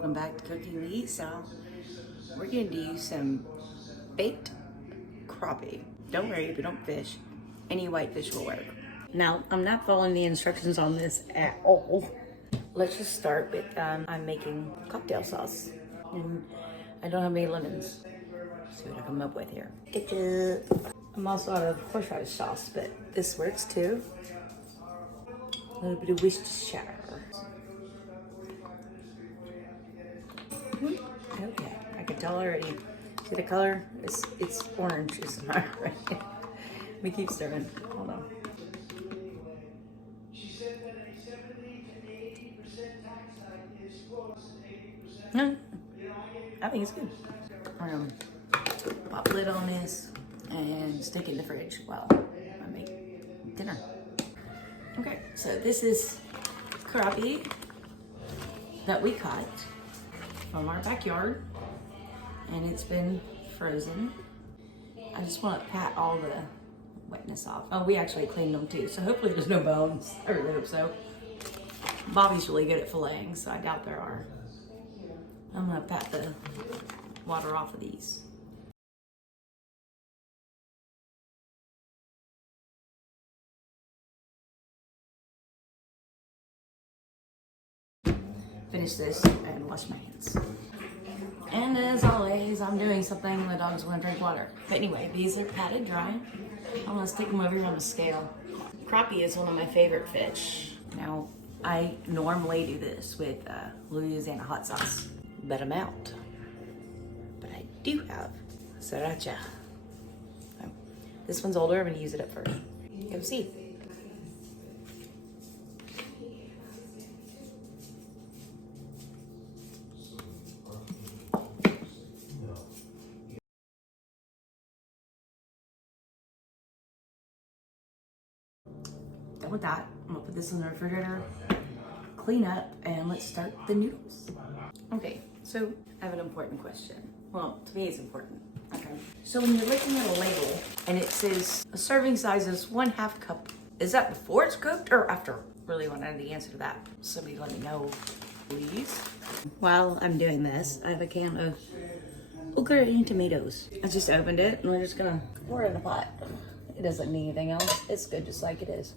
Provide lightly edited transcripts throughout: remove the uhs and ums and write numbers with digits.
welcome back to Cooking with Esau. We're gonna do some baked crappie. Don't worry if you don't fish. Any white fish will work. Now, I'm not following the instructions on this at all. Let's just start with, I'm making cocktail sauce. And I don't have any lemons. See what I come up with here. Ketchup. I'm also out of horseradish sauce, but this works too. A little bit of Whichetshirse. Okay, I can tell already. See the color? It's orange, it's not right. Let me keep stirring. Hold on. No, I think it's good. I'm gonna pop lid on this and stick it in the fridge while I make dinner. Okay, so this is crappie that we caught from our backyard, and it's been frozen. I just want to pat all the wetness off. Oh, we actually cleaned them too, so hopefully there's no bones. I really hope so. Bobby's really good at filleting, so I doubt there are. I'm gonna pat the water off of these. Finish this and wash my hands. And as always, I'm doing something the dogs want to drink water. But anyway, these are patted dry. I'm gonna stick them over here on the scale. Crappie is one of my favorite fish. Now, I normally do this with Louisiana hot sauce, but I'm out. But I do have sriracha. This one's older, I'm gonna use it up first. Go see. Done with that, I'm gonna put this in the refrigerator, clean up, and let's start the noodles. Okay, so I have an important question. Well, to me it's important. Okay. So when you're looking at a label and it says a serving size is 1/2 cup, is that before it's cooked or after? Really want to know the answer to that. Somebody let me know, please. While I'm doing this, I have a can of okra and tomatoes. I just opened it and we're just gonna pour it in a pot. It doesn't need anything else. It's good just like it is.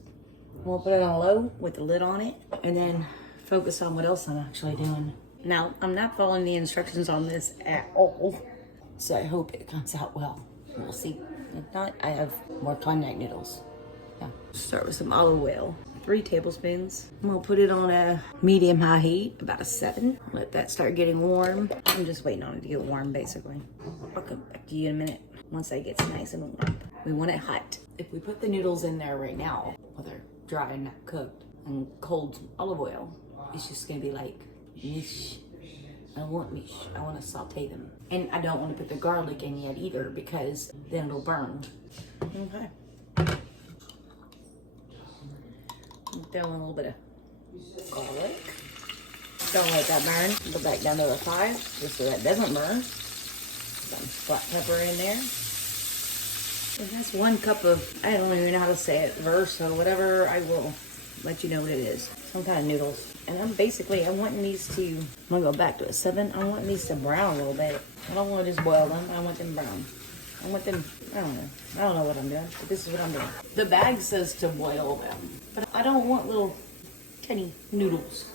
We'll put it on low with the lid on it and then focus on what else I'm actually doing. Now, I'm not following the instructions on this at all, so I hope it comes out well. We'll see. If not, I have more cognac noodles. Yeah. Start with some olive oil. 3 tablespoons. I'm gonna put it on a medium-high heat, about a 7. Let that start getting warm. I'm just waiting on it to get warm, basically. I'll come back to you in a minute once that gets nice and warm. We want it hot. If we put the noodles in there right now, well, they're dry and not cooked, and cold olive oil, it's just gonna be like mish. I don't want mish. I want to saute them, and I don't want to put the garlic in yet either because then it'll burn. Okay. Throw in a little bit of garlic. Don't let that burn. Go back down to the 5 just so that doesn't burn. Some black pepper in there. And that's 1 cup of, I don't even know how to say it, verse or whatever. I will let you know what it is. Some kind of noodles. And I want these to, I'm gonna go back to a 7. I want these to brown a little bit. I don't want to just boil them. I want them brown. I want them, I don't know what I'm doing, but this is what I'm doing. The bag says to boil them, but I don't want little tiny noodles.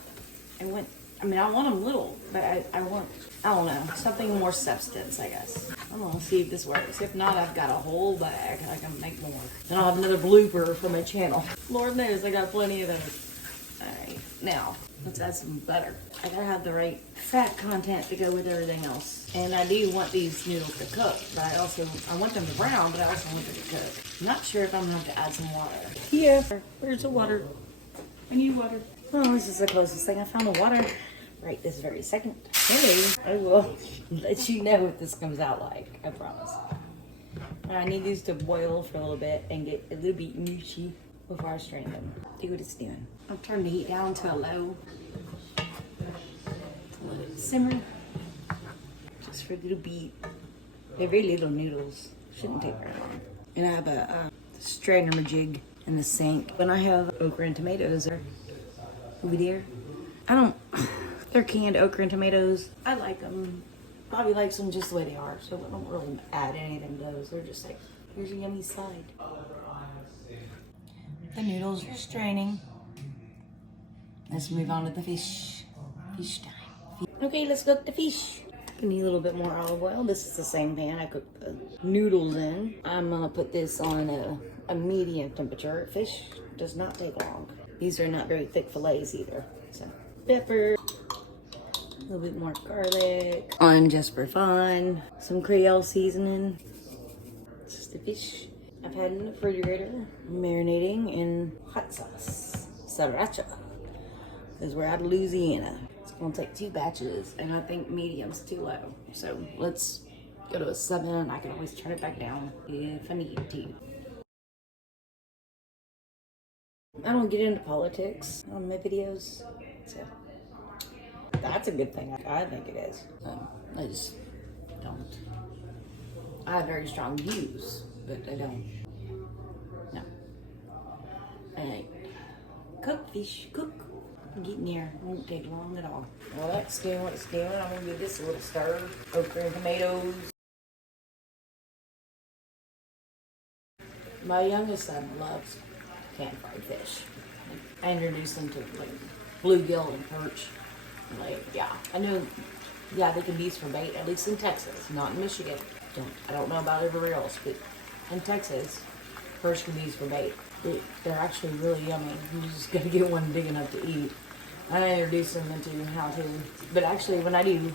I want them little, but I want, I don't know, something more substance, I guess. I'm gonna see if this works. If not, I've got a whole bag. I can make more. Then I'll have another blooper for my channel. Lord knows I got plenty of those. Alright, now, let's add some butter. I gotta have the right fat content to go with everything else. And I do want these noodles to cook, but I want them to brown, but I also want them to cook. I'm not sure if I'm gonna have to add some water. Yeah, where's the water? I need water. Oh, this is the closest thing I found to water right this very second. Hey, I will let you know what this comes out like, I promise. I need these to boil for a little bit and get a little bit mushy before I strain them. See what it's doing. I'll turn the heat down to a low. Let it simmer. Just for a little bit. They're very little noodles. Shouldn't take very long. And I have a strainer majig in the sink. When I have okra and tomatoes over there, they're They're canned okra and tomatoes. I like them. Bobby likes them just the way they are, so I don't really add anything to those. They're just like, here's a yummy side. The noodles are straining. Let's move on to the fish. Fish time. Okay, let's cook the fish. I need a little bit more olive oil. This is the same pan I cooked the noodles in. I'm gonna put this on a medium temperature. Fish does not take long. These are not very thick fillets either. So, pepper, a little bit more garlic, on just for fun. Some Creole seasoning. This is the fish I've had in the refrigerator, marinating in hot sauce, sriracha, because we're out of Louisiana. It's gonna take 2 batches, and I think medium's too low. So let's go to a 7. I can always turn it back down if I need to. I don't get into politics on my videos, so that's a good thing. I think it is. I just don't. I have very strong views, but I don't. No. Alright. Cook fish, cook. Getting there. Won't take long at all. Well, that's doing what it's doing. I'm gonna give this a little stir. Okra and tomatoes. My youngest son loves pan fried fish. I introduced him to like bluegill and perch. Like, yeah, I know. Yeah, they can be used for bait, at least in Texas, not in Michigan. I don't know about everywhere else, but in Texas, perch can be used for bait. They're actually really yummy. You just gotta get one big enough to eat. I introduced them into how to, but actually when I do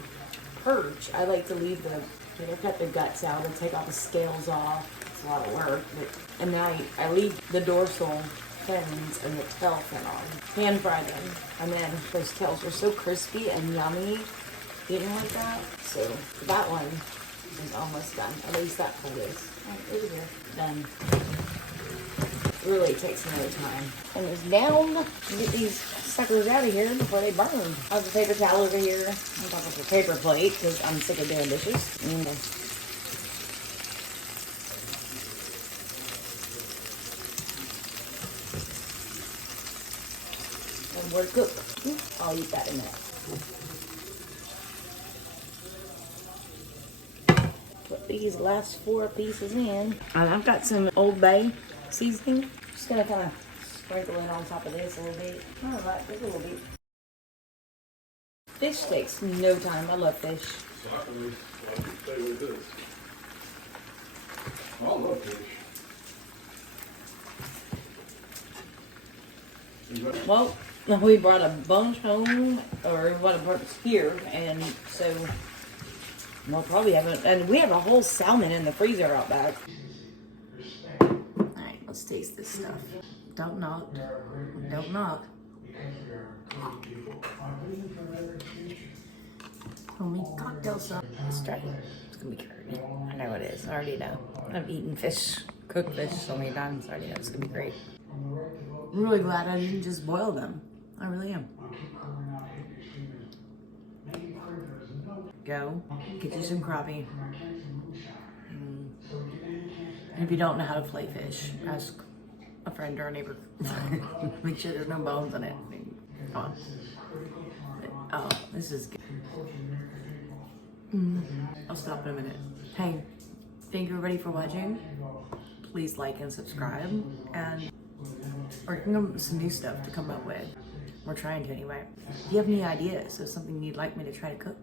perch, I like to leave cut the guts out and take all the scales off. It's a lot of work, but, and then I leave the dorsal fins and the tail fin on. Pan fry them, and then those tails are so crispy and yummy eating like that. So that one is almost done. At least that part is. Right, over here. Done. It really takes no time. And it's down to get these suckers out of here before they burn. I have a paper towel over here on top of a paper plate because I'm sick of doing dishes. And we're cooked. I'll eat that in a minute. Put these last 4 pieces in. And I've got some Old Bay seasoning. Just gonna kind of sprinkle it on top of this a little bit. All right, just a little bit. Fish takes no time. I love fish. I love fish. Well, we brought a bunch home, or what brought us here, and so we'll probably have and we have a whole salmon in the freezer out back. Alright, let's taste this stuff. Don't knock. Don't knock. Homemade cocktail sauce. Let's try it. It's gonna be great. I know it is. I already know. I've eaten fish, cooked fish so many times. I already know it's gonna be great. I'm really glad I didn't just boil them. I really am. Go. Get you some crappie. And if you don't know how to fillet fish, ask a friend or a neighbor. Make sure there's no bones in it. Oh, this is good. I'll stop in a minute. Hey, thank you everybody for watching. Please like and subscribe, and or you can come up with some new stuff to come up with. We're trying to anyway. If you have any ideas of something you'd like me to try to cook,